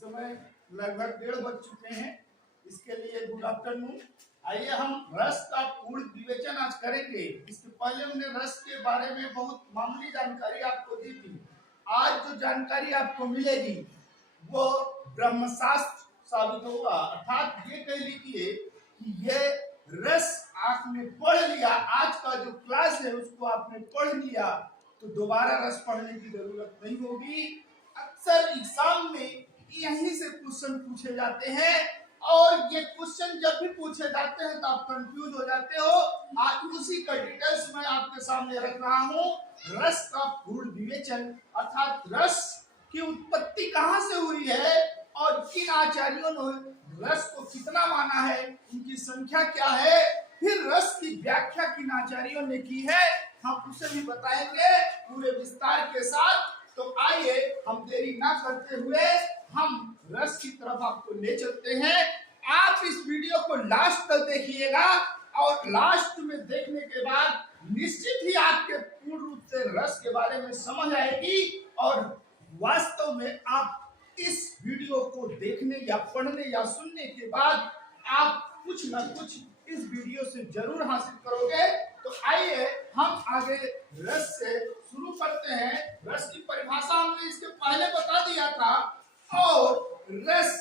समय लगभग 1:30 बज चुके हैं। इसके लिए गुड आफ्टरनून। आइए हम रस का पूर्ण विवेचन आज करेंगे। इसके पहले हमने रस के बारे में बहुत मामूली जानकारी आपको दी थी। आज जो जानकारी आपको मिलेगी वो ब्रह्मशास्त्र साबित होगा, अर्थात ये कह लीजिए कि ये रस आपने पढ़ लिया, आज का जो क्लास है उसको आपने पढ़ लिया तो दोबारा रस पढ़ने की जरूरत नहीं होगी। अक्सर एग्जाम में यहीं से क्वेश्चन पूछे जाते हैं और ये क्वेश्चन जब भी पूछे जाते हैं तो आप कंफ्यूज हो जाते हो। आज उसी का डिटेल्स मैं आपके सामने रख रहा हूँ। रस का पूर्ण विवेचन अर्थात रस की उत्पत्ति कहाँ से हुई है और किन आचार्यों ने रस को कितना माना है, उनकी संख्या क्या है, फिर रस की व्याख्या किन आचार्यों ने की है, हम उसे भी बताएंगे पूरे विस्तार के साथ। तो आइए हम देरी ना करते हुए हम रस की तरफ आपको ले चलते हैं। आप इस वीडियो को लास्ट तक देखिएगा और लास्ट में देखने के बाद निश्चित ही आपके पूर्ण रूप से रस के बारे में समझ आएगी और वास्तव में आप इस वीडियो को देखने या पढ़ने या सुनने के बाद आप कुछ न कुछ इस वीडियो से जरूर हासिल करोगे। तो आइए हम आगे रस से शुरू करते हैं। रस की परिभाषा हमने इसके पहले बता दिया था और रस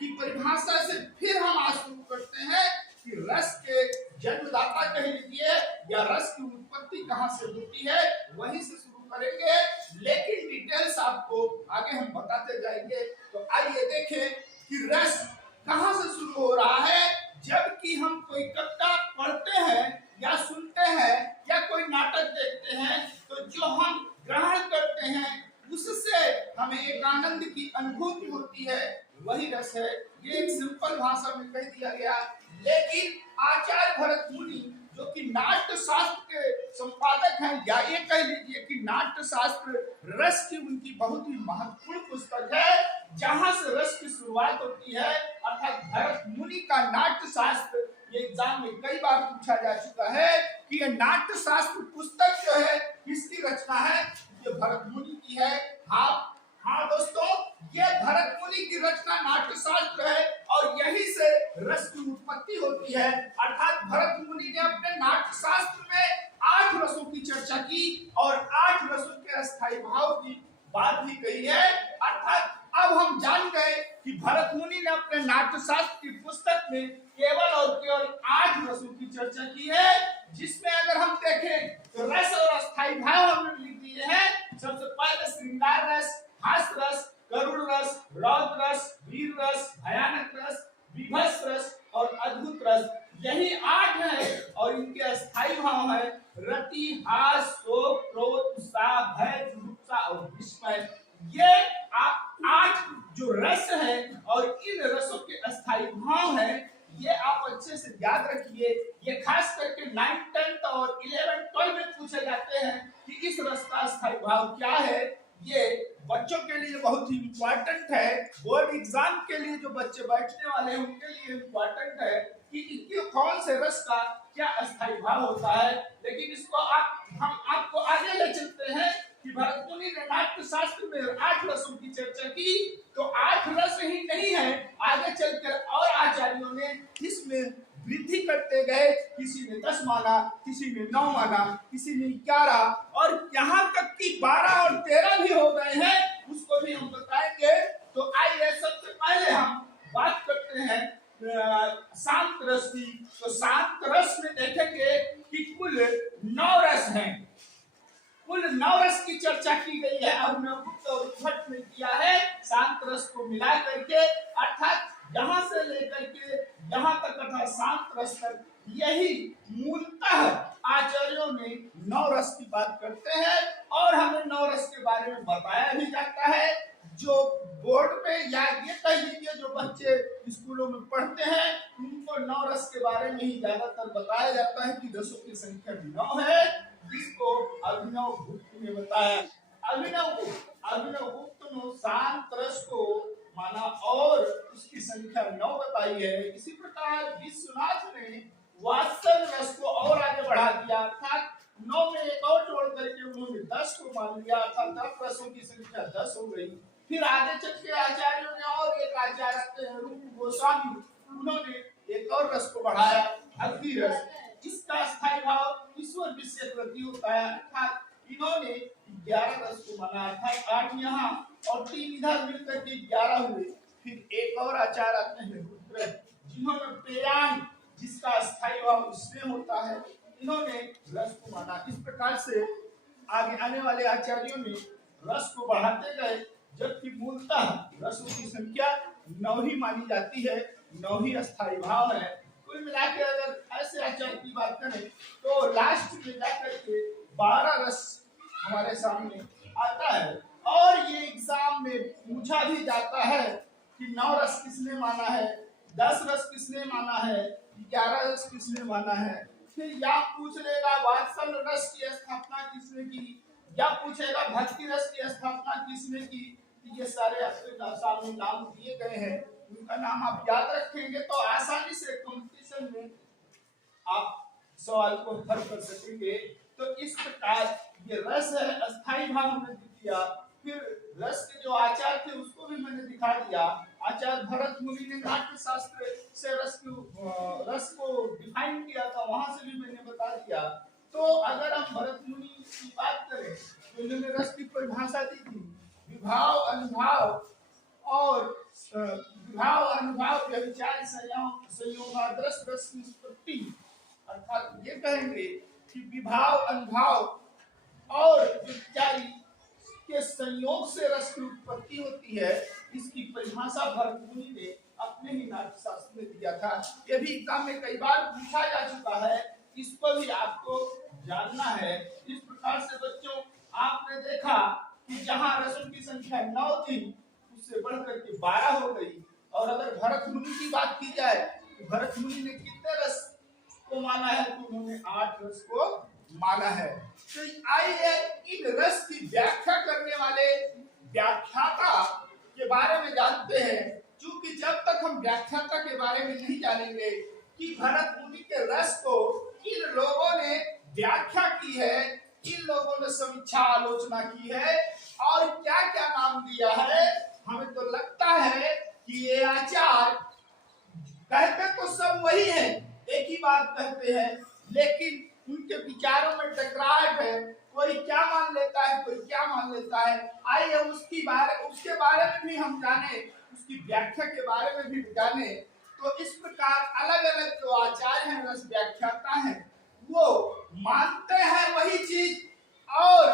की परिभाषा से फिर हम आज शुरू करते हैं कि रस के जन्मदाता कह लीजिए या रस की उत्पत्ति कहाँ से होती है, वहीं से शुरू करेंगे, लेकिन डिटेल्स आपको आगे हम बताते जाएंगे। तो आइए देखें कि रस कहाँ से शुरू हो रहा है। जबकि हम कोई कविता पढ़ते हैं या सुनते हैं या कोई नाटक देखते हैं तो जो हम ग्रहण करते हैं उससे हमें एक आनंद की अनुभूति होती है, वही रस है। ये एक सिंपल भाषा में कह दिया गया। लेकिन आचार्य भरत मुनि जो कि नाट्य शास्त्र के संपादक हैं या ये कह लीजिए कि नाट्य शास्त्र रस की उनकी बहुत ही महत्वपूर्ण पुस्तक है, जहां से रस की शुरुआत होती है। अर्थात भरत मुनि का नाट्य शास्त्र, ये एग्जाम में कई बार पूछा जा चुका है कि ये नाट्य शास्त्र पुस्तक जो है किसकी रचना है, ये भरत मुनि की है। हाँ दोस्तों, ये भरत मुनि की रचना नाट्य शास्त्र है और यहीं से रस की उत्पत्ति होती है। अर्थात भरत मुनि ने अपने नाट्य शास्त्र में 8 रसों की चर्चा की और 8 रसों के अस्थायी भाव की बात भी कही है। अर्थात अब हम जान गए कि भरत मुनि ने अपने नाट्य शास्त्र की पुस्तक में केवल और केवल 8 रसों की चर्चा की है, जिसमें अगर हम देखें तो रस और अस्थायी भाव हमने लिख दिए हैं। सबसे पहले श्रृंगार रस, हास रस, करुण रस, रौद्र रस, वीर रस, भयानक रस, विभत्स रस और अद्भुत रस, यही 8 है और इनके अस्थायी भाव है रति, हास, शोक, क्रोध, उत्साह, भय, जुगुप्सा और विस्मय। ये 8 जो रस है और इन रसों के अस्थायी भाव है, ये आप अच्छे से याद रखिए। ये खास करके 9th, 10th और 11th, 12th में पूछे जाते हैं कि इस रस का अस्थायी भाव क्या है। ये बच्चों के लिए बहुत ही इम्पोर्टेंट है। बोर्ड एग्जाम के लिए जो बच्चे बैठने वाले हैं उनके लिए इम्पोर्टेंट है कि इनके कौन से रस का क्या अस्थायी भाव होता है। लेकिन इसको हम आपको आगे ले चलते हैं कि भरत मुनि ने नाट्य शास्त्र में 8 रसों की चर्चा की, तो 8 रस ही नहीं है, आगे चलकर और आचार्यों ने इसमें वृद्धि करते गए। किसी ने 10 माना, किसी ने 9 माना, किसी ने 11 और यहाँ तक कि 12 और 13 भी हो गए हैं, उसको भी हम बताएंगे। तो आइए सबसे पहले हम बात करते हैं शांत रस की। तो शांत रस में देखेंगे कि कुल 9 रस हैं। कुल 9 रस की चर्चा की गई है। अभिनवगुप्त और भट्ट ने किया है शांत रस को मिला करके, अर्थात यहाँ से लेकर के यहाँ तक अर्थात शांत रस तक, यही मूलतः आचार्यों ने 9 रस की बात करते हैं और हमें 9 रस के बारे में बताया भी जाता है। जो बोर्ड में या ये कह लीजिए जो बच्चे स्कूलों में पढ़ते हैं उनको 9 रस के बारे में ही ज्यादातर बताया जाता है कि रसों की संख्या 9 है, जिसको अभिनवगुप्त ने बताया। अभिनवगुप्त ने शांत रस को माना और उसकी संख्या 9 बताई है। इसी प्रकार विश्वनाथ ने वात्सल रस को और आगे बढ़ा दिया, अर्थात 9 में एक और जोड़ करके उन्होंने 10 को मान लिया, अर्थात 10 रसों की संख्या 10 हो गई। फिर आगे चल के आचार्यों ने और एक आचार्य रूप गोस्वामी, उन्होंने एक और रस को बढ़ाया, अग्नि रस। इसका स्थायी भाव ईश्वर विषय प्रति होता है, अर्थात इन्होंने 11 रस को माना, अर्थात 8 यहाँ और 3 इधर मिलकर के 11 हुए। फिर एक और आचार्य आते हैं रुद्र, जिन्होंने पेयान, जिसका स्थायी भाव स्नेह होता है, इन्होंने रस को माना। इस प्रकार से आगे आने वाले आचार्यों ने रस को बढ़ाते गए, जबकि मूलतः रसों की संख्या 9 ही मानी जाती है, 9 ही स्थायी भाव है। कुल मिलाकर अगर ऐसे आचार्य की बात करें तो लास्ट में जाकर के 12 रस हमारे सामने आता है। और ये एग्जाम में पूछा भी जाता है कि 9 रस किसने माना है, 10 रस किसने माना है, 11 रस किसने माना है। फिर या पूछ लेगा वात्सल रस की स्थापना किसने की, या पूछेगा भक्ति रस की स्थापना किसने की। ये सारे आपके सामने नाम दिए गए हैं, उनका नाम आप याद रखेंगे तो आसानी से कंपटीशन में आप सवाल को हल कर सकेंगे। तो इस प्रकार ये रस है, अस्थाई भाव हमने दिया। फिर रस के जो आचार थे उसको भी मैंने दिखा दिया। आचार्य भरत मुनि ने नाट्य शास्त्र से रस को डिफाइन किया था, वहां से भी मैंने बता दिया। तो अगर हम भरत मुनि की बात करें तो इन्होंने रस की परिभाषा दी थी, विभाव अनुभाव और विभाव अनुभाव व्यभिचार संयोगादर्श रस निष्पत्ति। अर्थात ये कहेंगे कि विभाव अनुभाव और व्यभिचारी के संयोग से रस की उत्पत्ति होती है। इसकी परिभाषा भरत मुनि ने अपने ही नाट्य शास्त्र में दिया था। यह भी एग्जाम में कई बार पूछा जा चुका है, इसको भी आपको जानना है। इस प्रकार से बच्चों आपने देखा कि जहां रसों की संख्या 9 थी उससे बढ़कर के 12 हो गई। और अगर भरत मुनि की बात की जाए तो भरत मुनि ने कितने रस को माना है, तो उन्होंने 8 रस को माना है। तो आइए इन रस की व्याख्या करने वाले व्याख्याता के बारे में जानते हैं। क्योंकि जब तक हम व्याख्याता के बारे में नहीं जानेंगे कि भरत मुनि के रस को इन लोगों ने व्याख्या की है, इन लोगों ने समीक्षा आलोचना की है और क्या क्या नाम दिया है, हमें तो लगता है कि ये आचार्य कहते तो सब वही है, एक ही बात कहते हैं, लेकिन उनके विचारों में टकराहट है। कोई क्या मान लेता है, कोई क्या मान लेता है। आइए उसके बारे में भी हम जाने, उसकी व्याख्या के बारे में भी जाने। तो इस प्रकार अलग अलग जो आचार्य हैं, रस व्याख्याता हैं, वो मानते हैं वही चीज और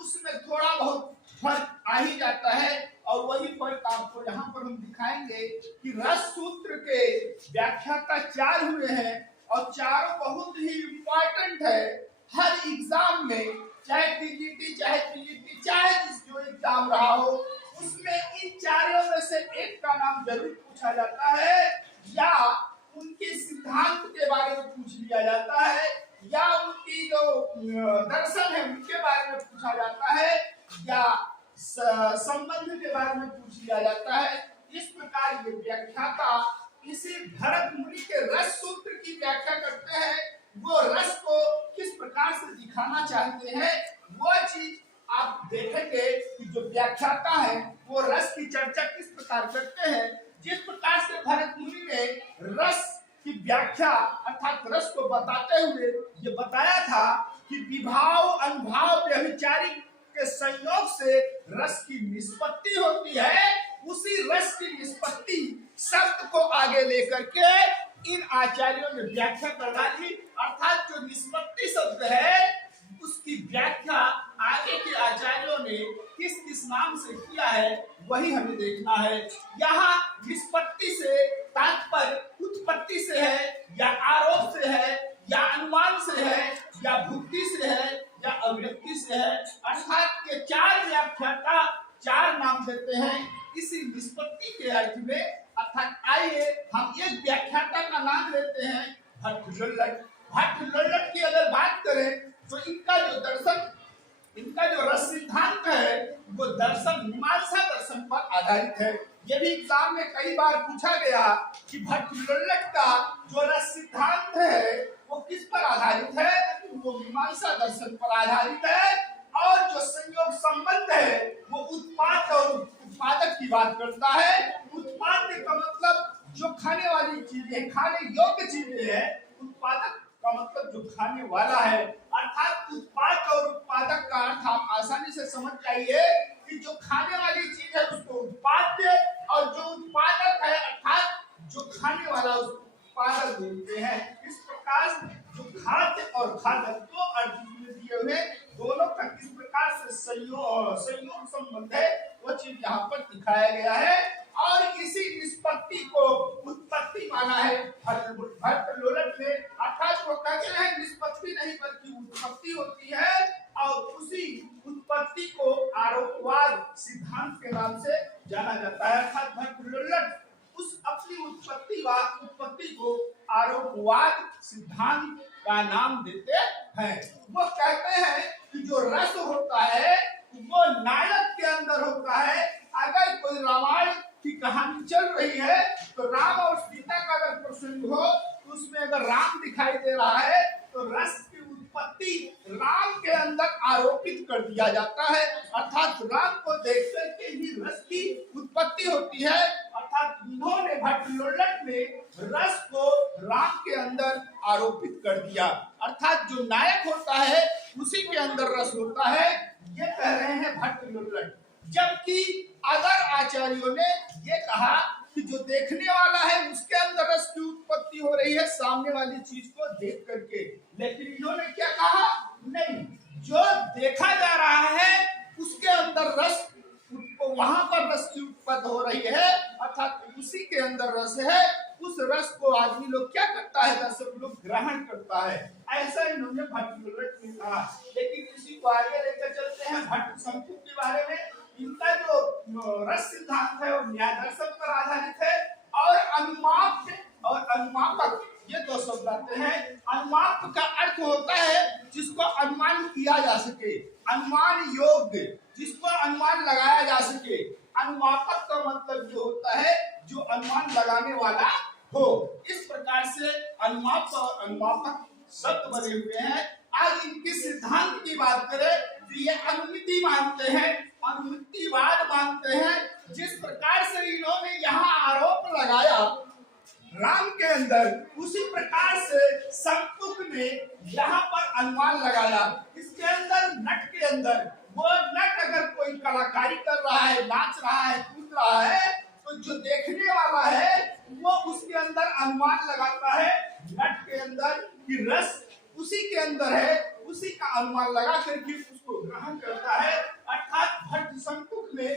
उसमें थोड़ा बहुत फर्क आ ही जाता है। और वही फर्क आपको यहाँ पर हम दिखाएंगे कि रस सूत्र के व्याख्याता 4 हुए हैं और चारों बहुत ही इम्पोर्टेंट है। हर एग्जाम में चाहे टीजीटी चाहे पीजीटी चाहे जो एग्जाम रहा हो, उसमें इन चारों में से एक का नाम जरूर पूछा जाता है, या उनके सिद्धांत के बारे में पूछ लिया जाता है, या उनकी जो दर्शन है उनके बारे में पूछा जाता है, या संबंध के बारे में पूछ लिया जाता है। इस प्रकार ये व्याख्याता इसी भरत मुनि के रस सूत्र की व्याख्या करते हैं। वो रस को किस प्रकार से दिखाना चाहते हैं, वो चीज आप देखेंगे कि जो व्याख्याता है वो रस की चर्चा किस प्रकार करते हैं। जिस प्रकार से भरत मुनि ने रस की व्याख्या अर्थात रस को बताते हुए ये बताया था कि विभाव अनुभाव व्यभिचारी के संयोग से रस की निष्पत्ति होती है, उसी रस की निष्पत्ति शब्द को आगे लेकर के इन आचार्यों ने व्याख्या कर डाली। अर्थात जो निष्पत्ति शब्द है उसकी व्याख्या आगे के आचार्यों ने किस किस नाम से किया है वही हमें देखना है। यहाँ निष्पत्ति से तात्पर्य उत्पत्ति से है, या आरोप से है, या अनुमान से है, या भुक्ति से है, या अभिव्यक्ति से है। अर्थात के 4 व्याख्याता 4 नाम देते हैं इसी निष्पत्ति के अर्थ में। अर्थात आइए हम एक व्याख्याता का नाम लेते हैं भट्टलोल्लट। भट्टलोल्लट की अगर बात करें तो इनका जो दर्शन, इनका जो रस सिद्धांत है वो दर्शन मीमांसा दर्शन पर आधारित है। ये भी एग्जाम में कई बार पूछा गया कि भट्टलोल्लट का जो रस सिद्धांत है वो किस पर आधारित है, वो मीमांसा दर्शन पर आधारित है। और जो संयोग संबंध है वो उत्पाद और उत्पादक की बात करता है। उत्पाद्य का मतलब जो खाने वाली चीजें, खाने योग्य चीजें है। उत्पादक का मतलब जो खाने वाला है। अर्थात उत्पाद और उत्पादक का अर्थ आप आसानी से समझ जाइए कि जो खाने वाली चीज है उसको उत्पाद्य, और जो उत्पादक है अर्थात जो खाने वाला उसको उत्पादक बोलते हैं। इस प्रकार जो खाद्य और खादक दो अर्थ दिए हुए, दोनों का किस प्रकार से संयोग संबंध है वो चीज यहाँ पर दिखाया गया है। और इसी निष्पत्ति को उत्पत्ति माना है भट्टलोलट ने। अर्थात वो कहते हैं निष्पत्ति नहीं बल्कि उत्पत्ति होती है, और उसी उत्पत्ति को आरोपवाद सिद्धांत के नाम से जाना जाता है। अर्थात भट्टलोलट उस अपनी उत्पत्ति को आरोपवाद सिद्धांत का नाम देते हैं। वो कहते हैं कि जो रस होता है वो नायक के अंदर होता है। अगर कोई रामायण की कहानी चल रही है तो राम और सीता का अगर प्रसंग हो तो उसमें अगर राम दिखाई दे रहा है तो रस की उत्पत्ति राम के अंदर आरोपित कर दिया जाता है। अर्थात राम को देख करके ही रस की उत्पत्ति होती है। अर्थात इन्होंने भट्टलोलट ने रस को राम के अंदर आरोपित कर दिया। अर्थात जो नायक होता है उसी के अंदर रस होता है, ये कह रहे हैं भट्टलोलट। जबकि अगर आचार्यों ने ये कहा कि जो देखने वाला है उसके अंदर रस की उत्पत्ति हो रही है सामने वाली चीज को देख करके, लेकिन इन्होंने क्या कहा, नहीं, जो देखा जा रहा है उसके अंदर रस, वहां पर रस की उत्पत्ति हो रही है। अर्थात उसी के अंदर रस है, उस रस को आदमी लोग क्या करता है, दर्शक लोग ग्रहण करता है। ऐसा इन्होंने भट्टलोलट ने कहा। लेकिन इसी को आगे लेकर चलते हैं भट्ट शंकु के बारे में। इनका जो रस सिद्धांत है वो न्याय दर्शन पर आधारित है, और अनुमाप और अनुमापक ये दो शब्द आते हैं। अनुमाप का अर्थ होता है जिसको अनुमान किया जा सके, अनुमान योग्य, जिसको अनुमान लगाया जा सके। अनुमापक का मतलब जो होता है जो अनुमान लगाने वाला हो। इस प्रकार से अनुमाप और अनुमापक शब्द बने हुए हैं। आज इनके सिद्धांत की बात करें तो ये अनुमिति मानते हैं, अनुमितिवाद मानते हैं। जिस प्रकार से इन्होंने यहाँ आरोप लगाया राम के अंदर, उसी प्रकार से शंकुक ने यहाँ पर अनुमान लगाया। इसके अंदर नट के अंदर, वो नट अगर कोई कलाकारी कर रहा है, नाच रहा है, कूद रहा है, तो जो देखने वाला है वो उसके अंदर अनुमान लगाता है नट के अंदर कि रस उसी के अंदर है, उसी का अनुमान लगा करके उसको ग्रहण करता है। अर्थात भट्ट शंकुक ने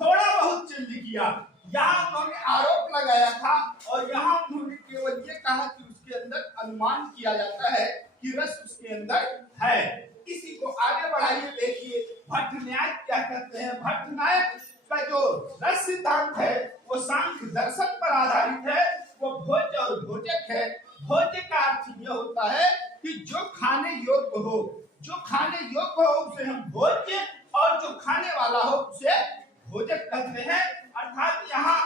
थोड़ा बहुत चेंज किया। यहाँ उन्होंने आरोप लगाया था और यहाँ उन्होंने केवल ये कहा कि उसके अंदर अनुमान किया जाता है कि रस उसके अंदर है। इसी को आगे बढ़ाइए, देखिए भट्ट न्याय क्या कहते हैं। भट्ट न्याय का जो रस सिद्धांत है वो सांख्य दर्शन पर आधारित है। वो भोज्य और भोजक है। भोज्य का अर्थ यह होता है कि जो खाने योग्य हो, जो खाने योग्य हो उसे हम भोज्य, और जो खाने वाला हो उसे भोजक कहते हैं। अर्थात यहाँ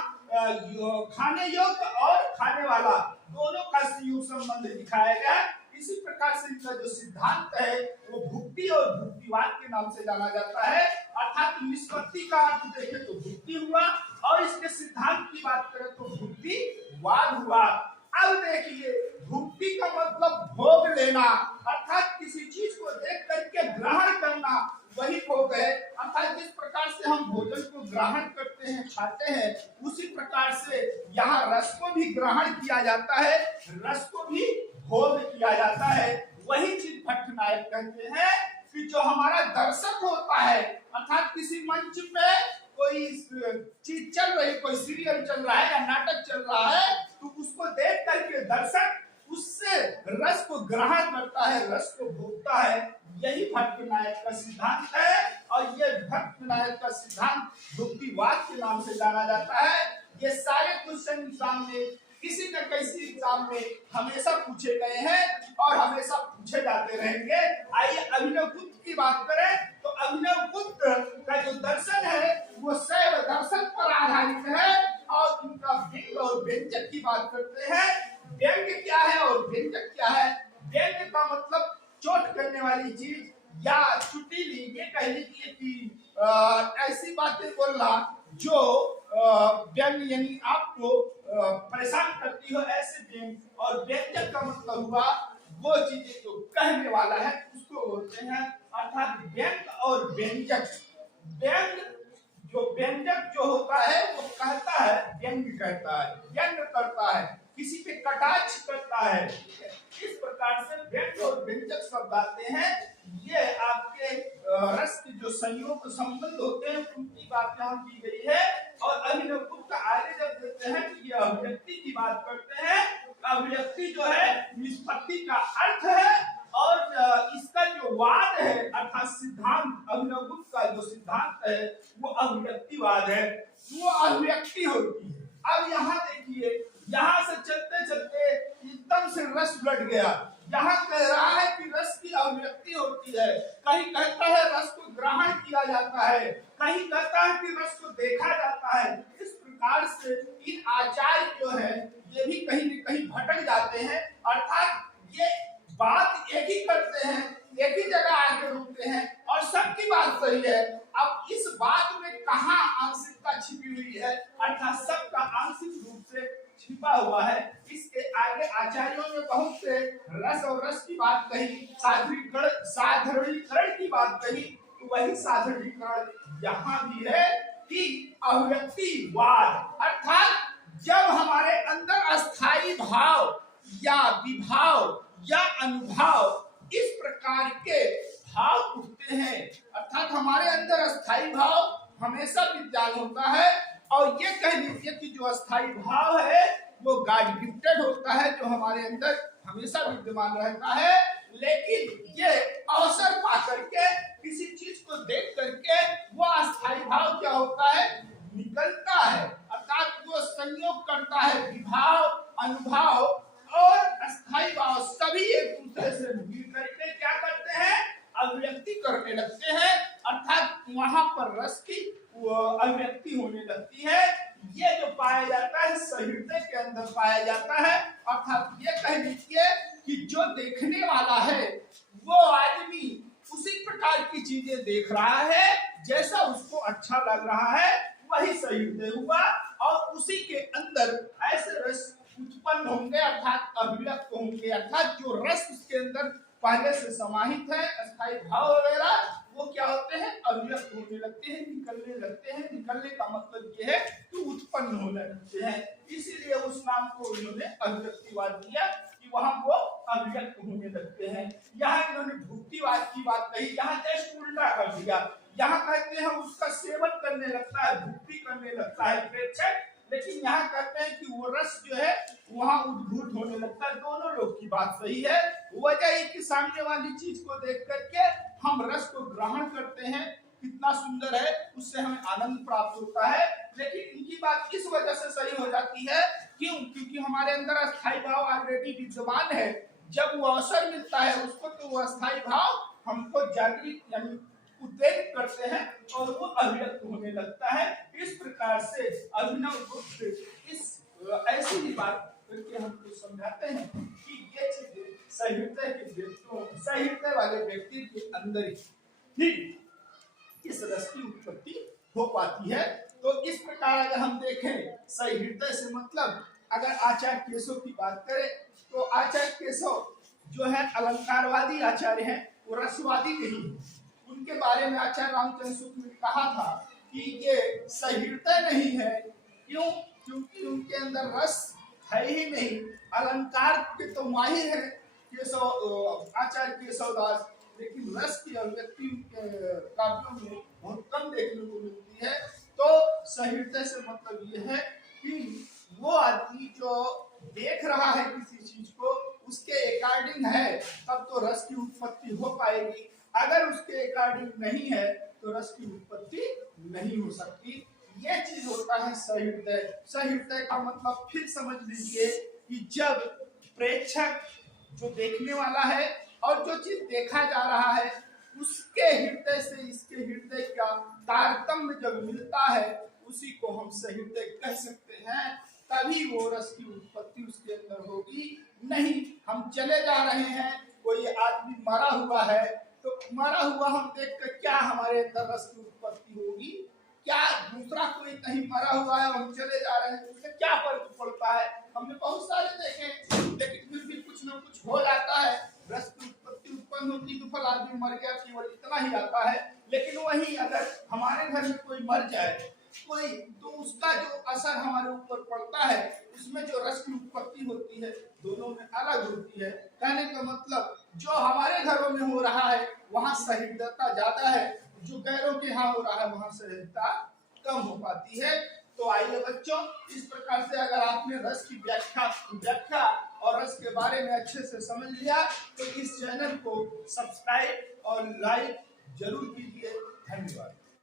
खाने योग्य और खाने वाला दोनों का संयोग संबंध दिखाया गया। इसी प्रकार से इनका जो सिद्धांत है वो भुक्ति और भुक्तिवाद के नाम से जाना जाता है। अर्थात निष्पत्ति का अर्थ देखें तो भुक्ति हुआ, और इसके सिद्धांत की बात करें तो भुक्तिवाद हुआ। अब देखिए भुक्ति का मतलब भोग लेना, अर्थात किसी चीज को देख करके ग्रहण करना, वही भोग है। अर्थात जिस प्रकार से हम भोजन को ग्रहण करते हैं, खाते हैं, उसी प्रकार से यहाँ रस को भी ग्रहण किया जाता है, रस को भी भोग किया जाता है। वही चीज भट्ट नायक कहते हैं कि जो हमारा दर्शक होता है, अर्थात किसी मंच पे कोई चीज चल रही, कोई सीरियल चल रहा है या नाटक चल रहा है, तो उसको देख करके दर्शक उससे रस को ग्रहण करता है, रस को भोगता है। यही भट्ट नायक का सिद्धांत है, और ये भट्ट नायक का सिद्धांत भुक्तिवाद के नाम से जाना जाता है। ये सारे क्वेश्चन एग्जाम में किसी न किसी एग्जाम में हमेशा पूछे गए हैं और हमेशा पूछे जाते रहेंगे। आइए अभिनव गुप्त की बात करें तो अभिनव गुप्त का जो दर्शन है वो शैव दर्शन पर आधारित है, और उनका व्यंग और व्यंजक की बात करते हैं। व्यंग क्या है और व्यंजक क्या है। व्यंग का मतलब चोट करने वाली चीज या चुटीली, ये कह लीजिए कि ऐसी बातें बोलना जो व्यंग यानी आपको परेशान करती हो ऐसे व्यंग, और व्यंजक का मतलब हुआ वो चीजें जो कहने वाला है उसको बोलते हैं, अर्थात व्यंग और व्यंजक। व्यंग जो व्यंजक जो होता है वो कहता है, व्यंग कहता है, व्यंग करता है, किसी पे कटाक्ष करता है। इस प्रकार से व्यंग और व्यंजक शब्द आते हैं। ये आपके रस के जो संयोग संबंध होते हैं उनकी बात यहाँ की गई है। और अभिनव गुप्त आगे जब देते हैं कि ये अभिव्यक्ति की बात करते हैं। अभिव्यक्ति जो है निष्पत्ति का अर्थ है, और इसका जो वाद है अर्थात सिद्धांत, अभिनव गुप्त का जो सिद्धांत है वो अभिव्यक्तिवाद है, वो अभिव्यक्ति होती है। अब यहाँ देखिए, यहाँ से चलते चलते एकदम से रस उलट गया। यहाँ कह रहा है कि रस की अभिव्यक्ति होती है, कहीं कहता है रस को ग्रहण किया जाता है, कहीं कहता है कि रस को देखा जाता है। इस प्रकार से इन आचार्य जो है ये भी कहीं न कहीं भटक जाते हैं, अर्थात ये बात एक ही करते हैं, एक ही जगह आके रुकते हैं और सबकी बात सही है। अब इस बात में कहाँ आंशिकता छिपी हुई है, अर्थात सबका आंशिक रूप से छिपा हुआ है। इसके आगे आचार्यों ने बहुत से रस और रस की बात कही, साधारणीकरण की बात कही, तो वही साधारणीकरण यहाँ भी है कि अभिव्यक्तिवाद, अर्थात जब हमारे अंदर अस्थाई भाव या विभाव या अनुभाव इस प्रकार के भाव उठते हैं, अर्थात हमारे अंदर अस्थाई भाव हमेशा विद्यमान होता है। और ये कह लीजिए कि जो अस्थाई भाव है वो गॉड गिफ्टेड होता है, जो हमारे अंदर हमेशा विद्यमान रहता है। लेकिन ये अवसर पा करके किसी चीज को देख करके वो अस्थाई भाव क्या होता है, निकलता है, अर्थात वो संयोग करता है। विभाव, अनुभाव और अस्थाई भाव सभी एक दूसरे से मिल करके क्या करते हैं, अभिव्यक्ति करने लगते हैं, अर्थात वहां पर रस की अभिव्यक्ति होने लगती है। ये जो पाया जाता है सहृदय के अंदर पाया जाता है, अर्थात ये कह लीजिए कि जो देखने वाला है वो आदमी उसी प्रकार की चीजें देख रहा है, जैसा उसको अच्छा लग रहा है वही सहृदय हुआ, और उसी के अंदर ऐसे रस उत्पन्न होंगे, अर्थात अभिव्यक्त होंगे, अर्थात जो रस उसके अंदर पहले से समाहित है, अस्थाई भाव वगैरह, वो क्या होते हैं, अभिव्यक्त होने लगते हैं, निकलने लगते हैं। निकलने का मतलब ये है कि उत्पन्न होने लगते हैं, इसीलिए उस नाम को उन्होंने अभिव्यक्तिवाद दिया कि वहां वो अभिव्यक्त होने लगते हैं। यहाँ इन्होंने भुक्तिवाद की बात कही, यहाँ जस्ट उल्टा कर दिया। यहाँ कहते हैं उसका सेवन करने लगता है, भुक्ति करने लगता है प्रेक्षक, लेकिन यहाँ कहते हैं कि वो रस जो है वहां उद्भूत होने लगता है। दोनों लोग की बात सही है। वजह है कि सामने वाली चीज को देख करके हम रस को ग्रहण करते हैं, कितना सुंदर है, उससे हमें आनंद प्राप्त होता है। लेकिन इनकी बात इस वजह से सही हो जाती है, क्यों? क्योंकि हमारे अंदर अस्थाई भाव ऑलरेडी विद्यमान है। जब वो अवसर मिलता है उसको, तो वो अस्थाई भाव हमको जागृत यानी उद्वेलित करते हैं और वो अभिव्यक्त होने लगता है। इस प्रकार से अभिनव गुप्त इस ऐसी ही बात करके हमको समझाते हैं कि ये चीजें सहृदय के व्यक्तियों, सहृदय वाले व्यक्ति के अंदर ही इस रस की उत्पत्ति हो पाती है। तो इस प्रकार अगर हम देखें, सहृदय से मतलब अगर आचार्य केशव की बात करें तो आचार्य केशव जो है अलंकारवादी आचार्य हैं, वो रसवादी नहीं है। उनके बारे में आचार्य रामचंद्र शुक्ल ने कहा था कि ये सहृदय नहीं है। क्यों? क्योंकि उनके अंदर रस है ही नहीं। अलंकार के तो माहिर है केशव, आचार्य केशवदास, लेकिन रस की अभिव्यक्ति काव्यों में बहुत कम देखने को मिलती है। तो सहृदय से मतलब ये है कि वो आदमी जो देख रहा है किसी चीज को, उसके अकॉर्डिंग है तब तो रस की उत्पत्ति हो पाएगी। अगर उसके अकॉर्डिंग नहीं है तो रस की उत्पत्ति नहीं हो सकती। ये चीज होता है सहृदय। सहृदय का मतलब फिर समझ लीजिए कि जब प्रेक्षक जो देखने वाला है और जो चीज देखा जा रहा है उसके हृदय से इसके हृदय का तारतम्य जब मिलता है, उसी को हम सहृदय कह सकते हैं। तभी वो रस की उत्पत्ति उसके अंदर होगी। नहीं, हम चले जा रहे हैं, कोई आदमी मरा हुआ है, तो मरा हुआ हम देख कर क्या हमारे अंदर रस की उत्पत्ति होगी? क्या दूसरा कोई कहीं मरा हुआ है, हम चले जा रहे हैं, उससे क्या फर्क पड़ता है? हमने बहुत सारे देखे, लेकिन फिर भी कुछ ना कुछ हो जाता है, रस की उत्पत्ति उत्पन्न होती तो फल आदमी मर गया, केवल इतना ही आता है। लेकिन वही अगर हमारे घर में कोई मर जाए कोई, तो उसका जो असर हमारे ऊपर पड़ता है, उसमें जो रस की उत्पत्ति होती है दोनों में अलग होती है। कहने का मतलब जो हमारे घरों में हो रहा है वहाँ सहिष्णुता ज्यादा है, जो गैरों के यहाँ हो रहा है वहाँ सहिष्णुता कम हो पाती है। तो आइए बच्चों, इस प्रकार से अगर आपने रस की व्याख्या और रस के बारे में अच्छे से समझ लिया तो इस चैनल को सब्सक्राइब और लाइक जरूर कीजिए। धन्यवाद।